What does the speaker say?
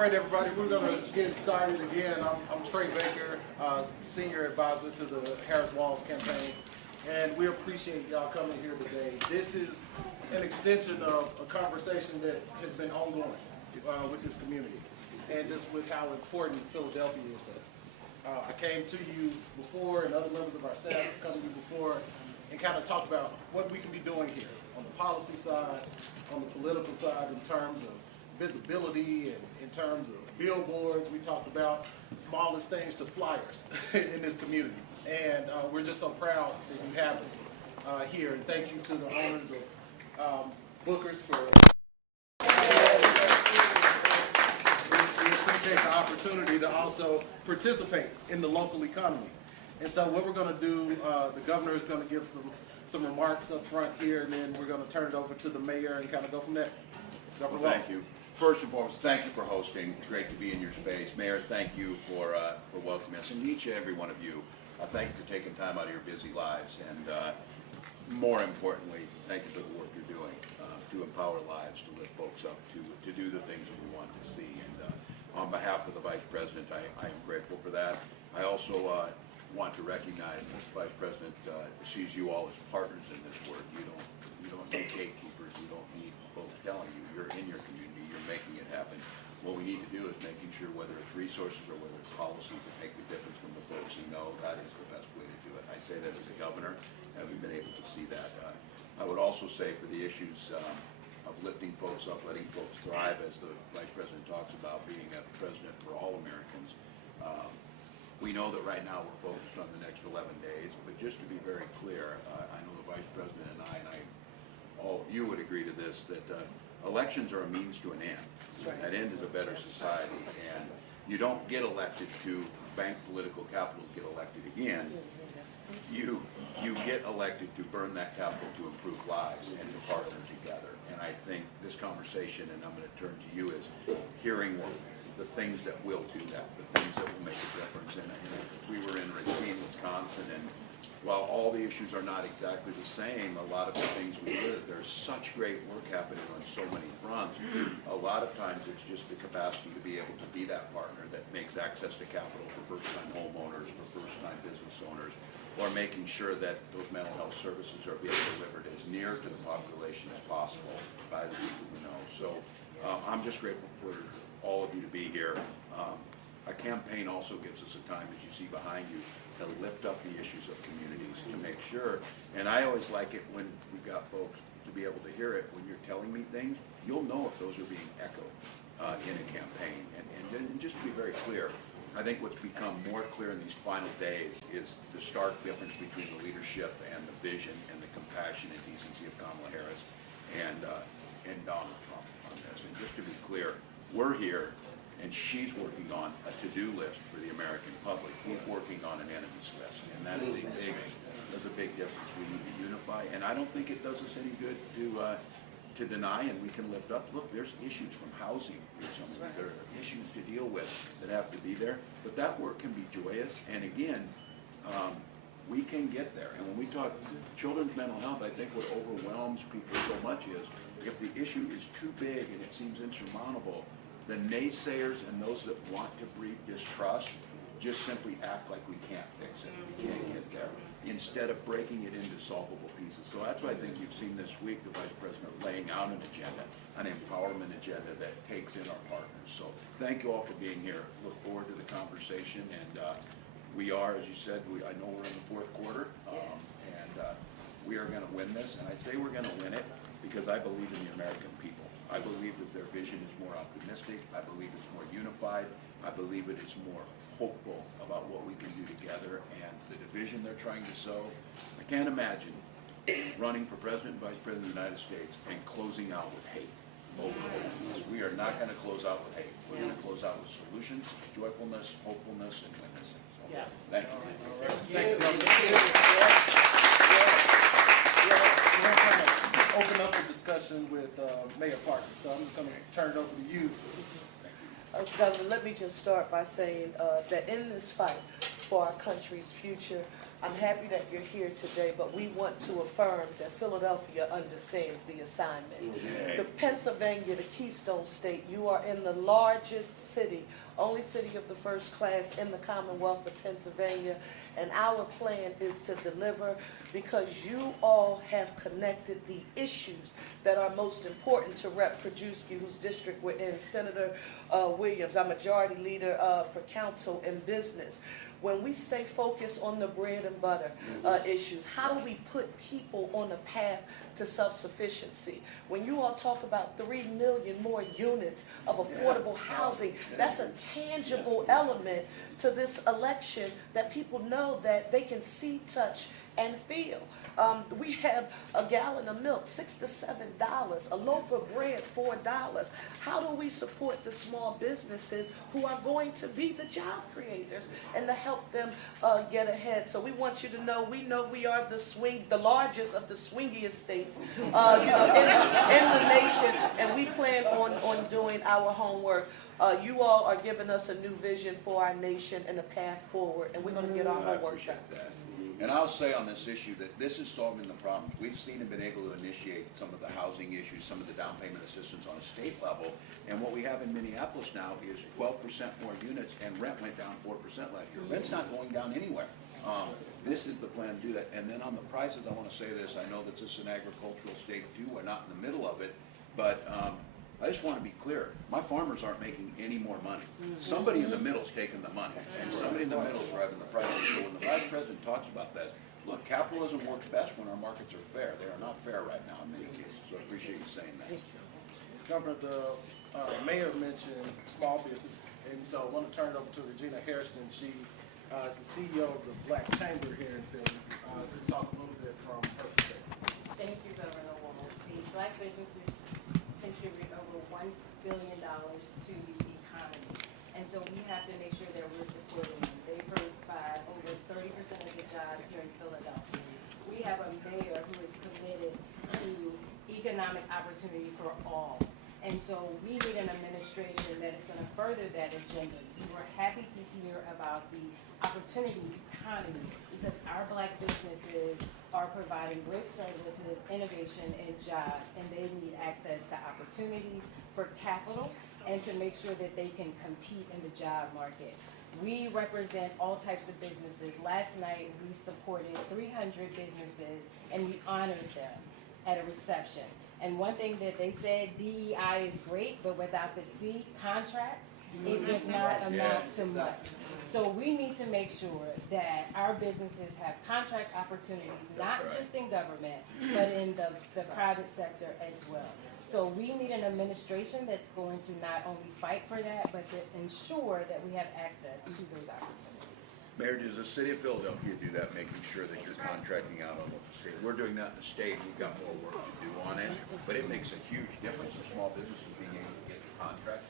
right, everybody, we're going to get started again. I'm Trey Baker, Senior Advisor to the Harris Walls campaign, and we appreciate y'all coming here today. This is an extension of a conversation that has been ongoing with this community, and just with how important Philadelphia is to us. I came to you before, and other members of our staff have come to you before, and kind of talked about what we can be doing here on the policy side, on the political side, in terms of visibility and in terms of billboards. We talked about smallest things to flyers in this community. And we're just so proud that you have us here. And thank you to the owners of Booker's for we appreciate the opportunity to also participate in the local economy. And so what we're going to do, the governor is going to give some remarks up front here, and then we're going to turn it over to the mayor and kind of go from there. Governor Walz. Thank you. First and foremost, thank you for hosting. It's great to be in your space. Mayor, thank you for welcoming us. And each and every one of you, thank you for taking time out of your busy lives. And more importantly, thank you for the work you're doing to empower lives, to lift folks up, to do the things that we want to see. And on behalf of the Vice President, I am grateful for that. I also want to recognize that the Vice President sees you all as partners in this work. You don't need gatekeepers. You don't need folks telling you. You're in your community. Making it happen. What we need to do is making sure, whether it's resources or whether it's policies that make the difference from the folks who know, that is the best way to do it. I say that as a governor, and we've been able to see that. I would also say for the issues of lifting folks up, letting folks thrive, as the Vice President talks about being a president for all Americans. We know that right now we're focused on the next 11 days, but just to be very clear, I know the Vice President and I, all of you would agree to this, that elections are a means to an end. Right. That end is a better society, and you don't get elected to bank political capital to get elected again. You get elected to burn that capital to improve lives and to partner together. And I think this conversation, and I'm going to turn to you, is hearing the things that will do that, the things that will make a difference. And we were in Racine, Wisconsin, and while all the issues are not exactly the same, a lot of the things we did, there's such great work happening on so many fronts. A lot of times it's just the capacity to be able to be that partner that makes access to capital for first-time homeowners, for first-time business owners, or making sure that those mental health services are being delivered as near to the population as possible by the people we know. So I'm just grateful for all of you to be here. A campaign also gives us a time, as you see behind you, to lift up the issues of communities, to make sure, and I always like it when we've got folks to be able to hear it. When you're telling me things, you'll know if those are being echoed in a campaign. And just to be very clear, I think what's become more clear in these final days is the stark difference between the leadership and the vision and the compassion and decency of Kamala Harris and Donald Trump on this. And just to be clear, we're here, and she's working on a to-do list for the American public. He's working on an enemies list, and that is a big difference. We need to unify, and I don't think it does us any good to deny, and we can lift up. Look, there's issues from housing. There are issues to deal with that have to be there, but that work can be joyous, and again, we can get there. And when we talk children's mental health, I think what overwhelms people so much is if the issue is too big and it seems insurmountable, the naysayers and those that want to breed distrust just simply act like we can't fix it, we can't get there, instead of breaking it into solvable pieces. So that's why I think you've seen this week the Vice President laying out an agenda, an empowerment agenda that takes in our partners. So thank you all for being here. Look forward to the conversation, and we are, as you said, I know we're in the fourth quarter, and we are going to win this. And I say we're going to win it because I believe in the American people. I believe that their vision is more optimistic. I believe it's more unified. I believe it is more hopeful about what we can do together, and the division they're trying to sow. I can't imagine running for President and Vice President of the United States and closing out with hate. We are not going to close out with hate. We're going to close out with solutions, joyfulness, hopefulness, and witness. So, thank you. Thank you. Open up the discussion with Mayor Parker. So I'm just going to turn it over to you. Governor, let me just start by saying that in this fight for our country's future, I'm happy that you're here today, but we want to affirm that Philadelphia understands the assignment. Yay. The Pennsylvania, the Keystone State, you are in the largest city, only city of the first class in the Commonwealth of Pennsylvania, and our plan is to deliver because you all have connected the issues that are most important to Rep. Krajewski, whose district we're in, Senator Williams, our majority leader for council and business. When we stay focused on the bread and butter issues, how do we put people on a path to self-sufficiency? When you all talk about 3 million more units of affordable housing, that's a tangible element to this election that people know that they can see, touch, and feel. We have a gallon of milk, $6 to $7, a loaf of bread, $4. How do we support the small businesses who are going to be the job creators and to help them get ahead? So we want you to know, we are the largest of the swingiest states in the nation, and we plan on doing our homework. You all are giving us a new vision for our nation and a path forward, and we're going to get our I homework done. appreciate that. And I'll say on this issue that this is solving the problems. We've seen and been able to initiate some of the housing issues, some of the down payment assistance on a state level. And what we have in Minneapolis now is 12% more units, and rent went down 4% last year. Rent's not going down anywhere. This is the plan to do that. And then on the prices, I want to say this. I know that this is an agricultural state too. We're not in the middle of it, but I just want to be clear. My farmers aren't making any more money. Somebody in the middle is taking the money, and somebody in the middle is driving the price. So when the Vice President talks about that, look, capitalism works best when our markets are fair. They are not fair right now in many cases. So I appreciate you saying that. Governor, the mayor mentioned small business, and so I want to turn it over to Regina Hairston. She is the CEO of the Black Chamber here in Philly to talk a little bit from her perspective. Thank you, Governor Walz. The Black businesses contribute over $1 billion to the economy, and so we have to make sure that we're supporting them. They provide over 30% of the jobs here in Philadelphia. We have a mayor who is committed to economic opportunity for all, and so we need an administration that is going to further that agenda. We were happy to hear about the opportunity economy because our Black businesses are providing great services, innovation, and jobs, and they need access to opportunities for capital and to make sure that they can compete in the job market. We represent all types of businesses. Last night, we supported 300 businesses, and we honored them at a reception. And one thing that they said, DEI is great, but without the C, contracts, it does not amount to much. So we need to make sure that our businesses have contract opportunities, not just in government, but in the private sector as well. So we need an administration that's going to not only fight for that, but to ensure that we have access to those opportunities. Mayor, does the city of Philadelphia do that, making sure that you're contracting out on the state? We're doing that in the state. We've got more work to do on it, but it makes a huge difference to small businesses being able to get the contract.